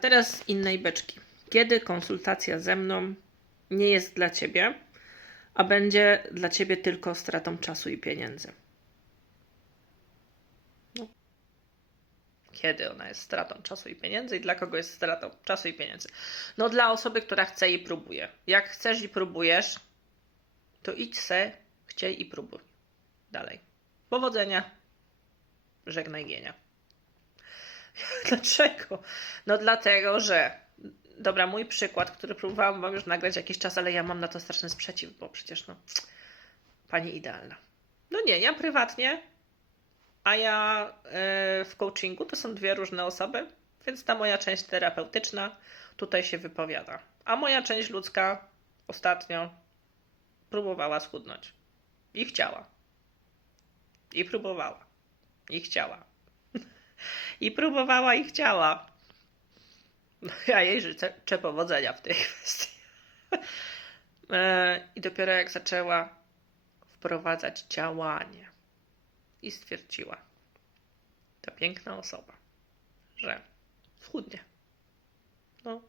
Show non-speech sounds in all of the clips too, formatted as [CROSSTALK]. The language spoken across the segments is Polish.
Teraz z innej beczki. Kiedy konsultacja ze mną nie jest dla ciebie, a będzie dla ciebie tylko stratą czasu i pieniędzy? No. Kiedy ona jest stratą czasu i pieniędzy i dla kogo jest stratą czasu i pieniędzy? No dla osoby, która chce i próbuje. Jak chcesz i próbujesz, to idź se, chciej i próbuj. Dalej. Powodzenia. Żegnaj gienia. [LAUGHS] Dlaczego? No dlatego, że dobra, mój przykład, który próbowałam wam już nagrać jakiś czas, ale ja mam na to straszny sprzeciw, bo przecież no pani idealna. No nie, ja prywatnie, a ja yy, w coachingu to są dwie różne osoby, więc ta moja część terapeutyczna tutaj się wypowiada. A moja część ludzka ostatnio próbowała schudnąć. I chciała. I próbowała. I chciała. I próbowała i chciała. No, Ja jej życzę powodzenia w tej kwestii. [LAUGHS] E, I dopiero jak zaczęła wprowadzać działanie i stwierdziła, ta piękna osoba, że schudnie. No.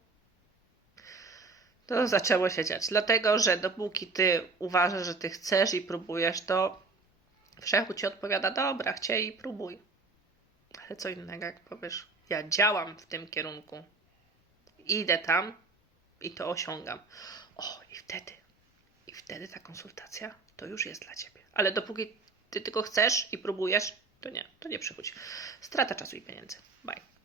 To zaczęło się dziać. Dlatego, że dopóki ty uważasz, że ty chcesz i próbujesz, to wszechut ci odpowiada, dobra, chciej i próbuj. Ale co innego, jak powiesz, ja działam w tym kierunku, idę tam i to osiągam. O, i wtedy, i wtedy ta konsultacja to już jest dla ciebie. Ale dopóki ty tylko chcesz i próbujesz, to nie, to nie przychodź. Strata czasu i pieniędzy. Bye.